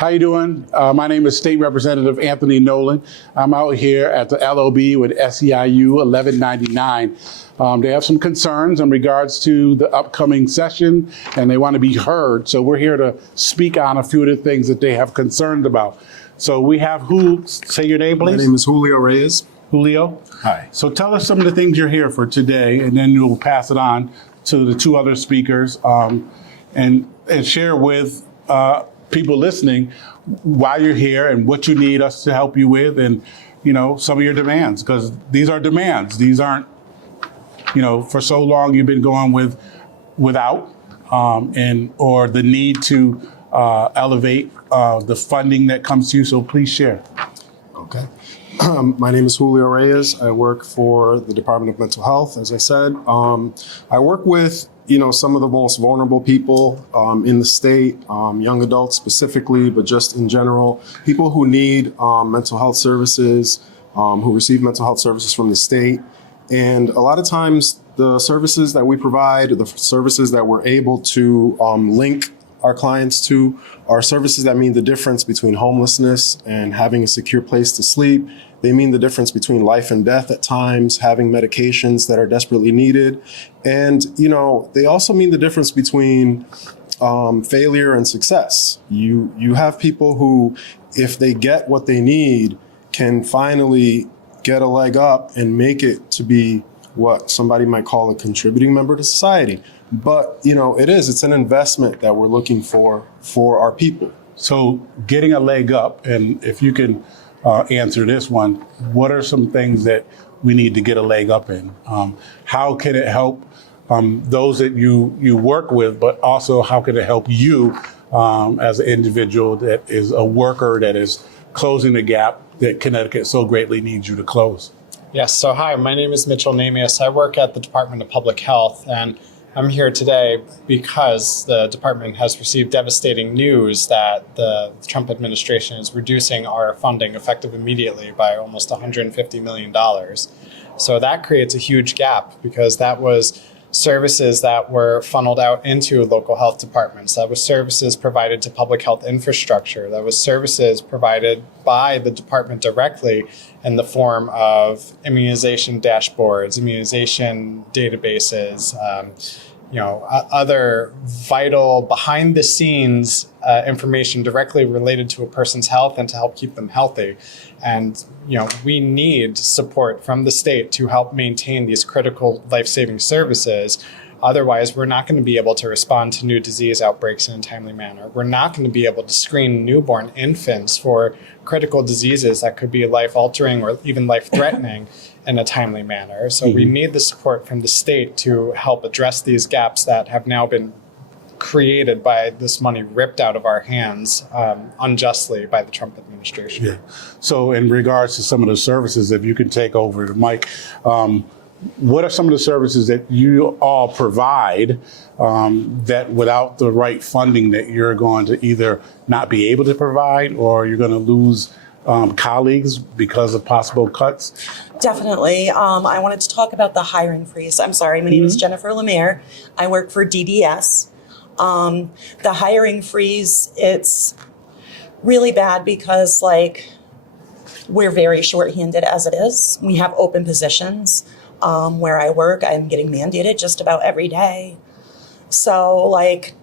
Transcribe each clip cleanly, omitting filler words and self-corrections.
How you doing? My name is State Representative Anthony Nolan. I'm out here at the LOB with SEIU 1199. They have some concerns in regards to the upcoming session, and they want to be heard. So we're here to speak on a few of the things that they have concerns about. So we have who? Say your name, please. My name is Julio Reyes. Julio? Hi. So tell us some of the things you're here for today, and then you'll pass it on to the two other speakers and share with people listening why you're here and what you need us to help you with, and some of your demands, because these are demands. These aren't, for so long you've been going without or the need to elevate the funding that comes to you. So please share. Okay. My name is Julio Reyes. I work for the Department of Mental Health, as I said. I work with some of the most vulnerable people in the state, young adults specifically, but just in general, people who need mental health services, who receive mental health services from the state. And a lot of times the services that we provide, the services that we're able to link our clients to, are services that mean the difference between homelessness and having a secure place to sleep. They mean the difference between life and death at times, having medications that are desperately needed. And, they also mean the difference between failure and success. You have people who, if they get what they need, can finally get a leg up and make it to be what somebody might call a contributing member to society. But, it's an investment that we're looking for our people. So getting a leg up, and if you can answer this one, what are some things that we need to get a leg up in? How can it help those that you work with, but also how can it help you as an individual that is a worker that is closing the gap that Connecticut so greatly needs you to close? Yes, so hi, my name is Mitchell Namias. I work at the Department of Public Health, and I'm here today because the department has received devastating news that the Trump administration is reducing our funding effective immediately by almost $150 million. So that creates a huge gap, because that was services that were funneled out into local health departments. That was services provided to public health infrastructure. That was services provided by the department directly in the form of immunization dashboards, immunization databases, other vital behind the scenes information directly related to a person's health and to help keep them healthy. And, we need support from the state to help maintain these critical life-saving services. Otherwise, we're not going to be able to respond to new disease outbreaks in a timely manner. We're not going to be able to screen newborn infants for critical diseases that could be life-altering or even life-threatening in a timely manner. So we need the support from the state to help address these gaps that have now been created by this money ripped out of our hands unjustly by the Trump administration. Yeah. So in regards to some of the services, if you can take over the mic, what are some of the services that you all provide that without the right funding that you're going to either not be able to provide, or you're going to lose colleagues because of possible cuts? Definitely. I wanted to talk about the hiring freeze. I'm sorry, my name is Jennifer Lemire. I work for DDS. The hiring freeze, it's really bad because we're very shorthanded as it is. We have open positions. Where I work, I'm getting mandated just about every day. So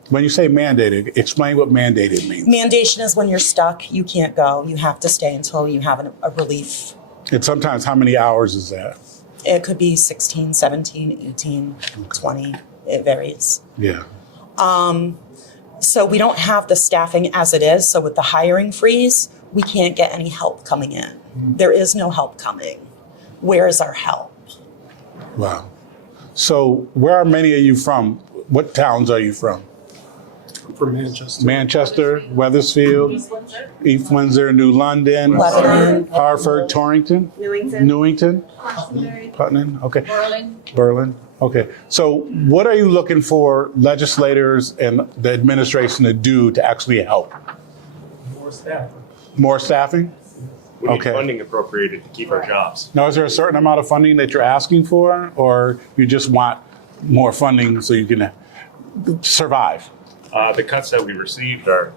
when you say mandated, explain what mandated means. Mandation is when you're stuck, you can't go. You have to stay until you have a relief. And sometimes how many hours is that? It could be 16, 17, 18, 20. It varies. Yeah. So we don't have the staffing as it is. So with the hiring freeze, we can't get any help coming in. There is no help coming. Where is our help? Wow. So where are many of you from? What towns are you from? I'm from Manchester. Manchester, Wethersfield, East Windsor, New London, Lebanon. Hartford, Torrington, Newington, Putnam. Okay. Berlin. Okay. So what are you looking for legislators and the administration to do to actually help? More staff. More staffing? We need Okay. funding appropriated to keep our jobs. Now, is there a certain amount of funding that you're asking for, or you just want more funding so you can survive? The cuts that we received are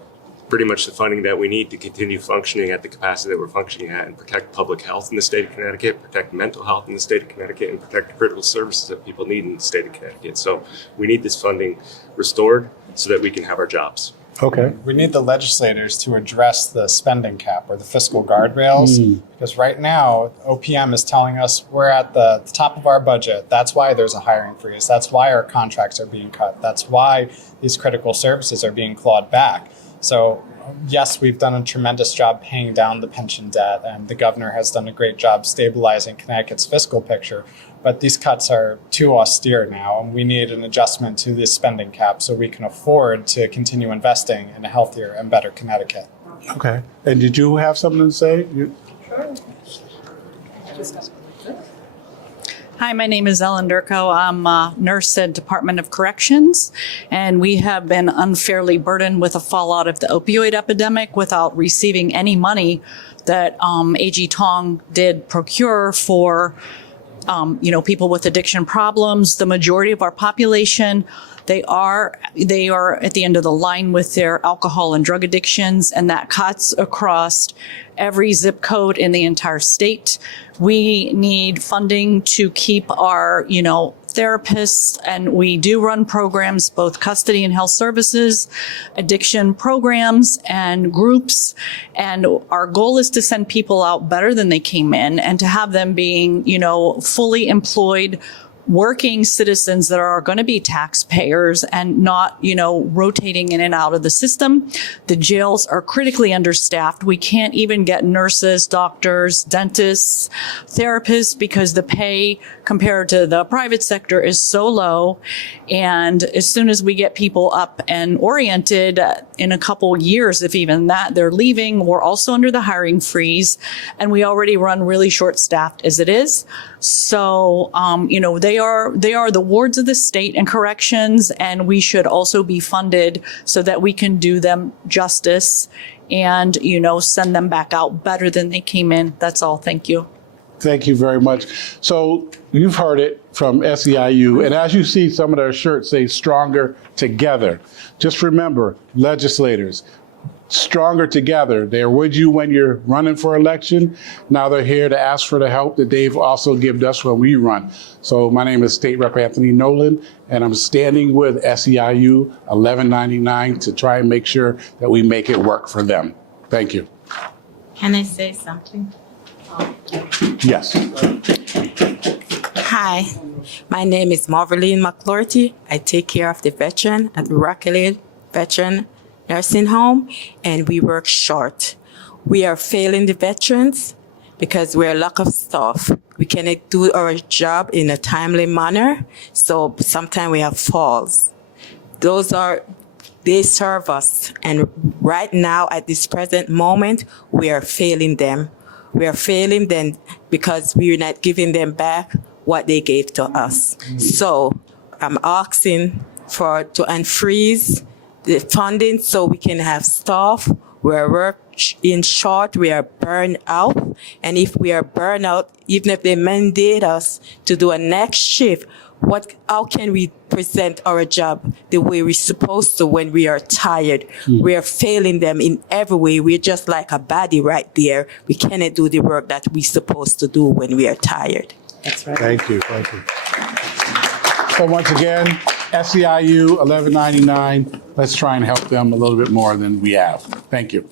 pretty much the funding that we need to continue functioning at the capacity that we're functioning at and protect public health in the state of Connecticut, protect mental health in the state of Connecticut, and protect critical services that people need in the state of Connecticut. So we need this funding restored so that we can have our jobs. Okay. We need the legislators to address the spending cap or the fiscal guardrails, because right now OPM is telling us we're at the top of our budget. That's why there's a hiring freeze. That's why our contracts are being cut. That's why these critical services are being clawed back. So yes, we've done a tremendous job paying down the pension debt, and the governor has done a great job stabilizing Connecticut's fiscal picture. But these cuts are too austere now, and we need an adjustment to this spending cap so we can afford to continue investing in a healthier and better Connecticut. Okay. And did you have something to say? Hi, my name is Ellen Durko. I'm a nurse at Department of Corrections, and we have been unfairly burdened with the fallout of the opioid epidemic without receiving any money that AG Tong did procure for people with addiction problems. The majority of our population, they are at the end of the line with their alcohol and drug addictions, and that cuts across every zip code in the entire state. We need funding to keep our, therapists, and we do run programs, both custody and health services, addiction programs and groups. And our goal is to send people out better than they came in and to have them being, fully employed working citizens that are going to be taxpayers and not, rotating in and out of the system. The jails are critically understaffed. We can't even get nurses, doctors, dentists, therapists because the pay compared to the private sector is so low. And as soon as we get people up and oriented in a couple years, if even that, they're leaving. We're also under the hiring freeze, and we already run really short staffed as it is. So, they are the wards of the state and corrections, and we should also be funded so that we can do them justice and, send them back out better than they came in. That's all. Thank you. Thank you very much. So you've heard it from SEIU, and as you see, some of their shirts say "Stronger Together." Just remember, legislators, stronger together. They're with you when you're running for election. Now they're here to ask for the help that they've also given us when we run. So my name is State Rep Anthony Nolan, and I'm standing with SEIU 1199 to try and make sure that we make it work for them. Thank you. Can I say something? Yes. Hi, my name is Marveline McClurty. I take care of the veteran at Rockland Veteran Nursing Home, and we work short. We are failing the veterans because we're lack of staff. We cannot do our job in a timely manner, so sometimes we have falls. They serve us, and right now at this present moment, we are failing them. We are failing them because we are not giving them back what they gave to us. So I'm asking to unfreeze the funding so we can have staff. We're working short, we are burned out. And if we are burned out, even if they mandate us to do a next shift, how can we present our job the way we're supposed to when we are tired? We are failing them in every way. We're just like a body right there. We cannot do the work that we're supposed to do when we are tired. That's right. Thank you. Thank you. So once again, SEIU 1199, let's try and help them a little bit more than we have. Thank you.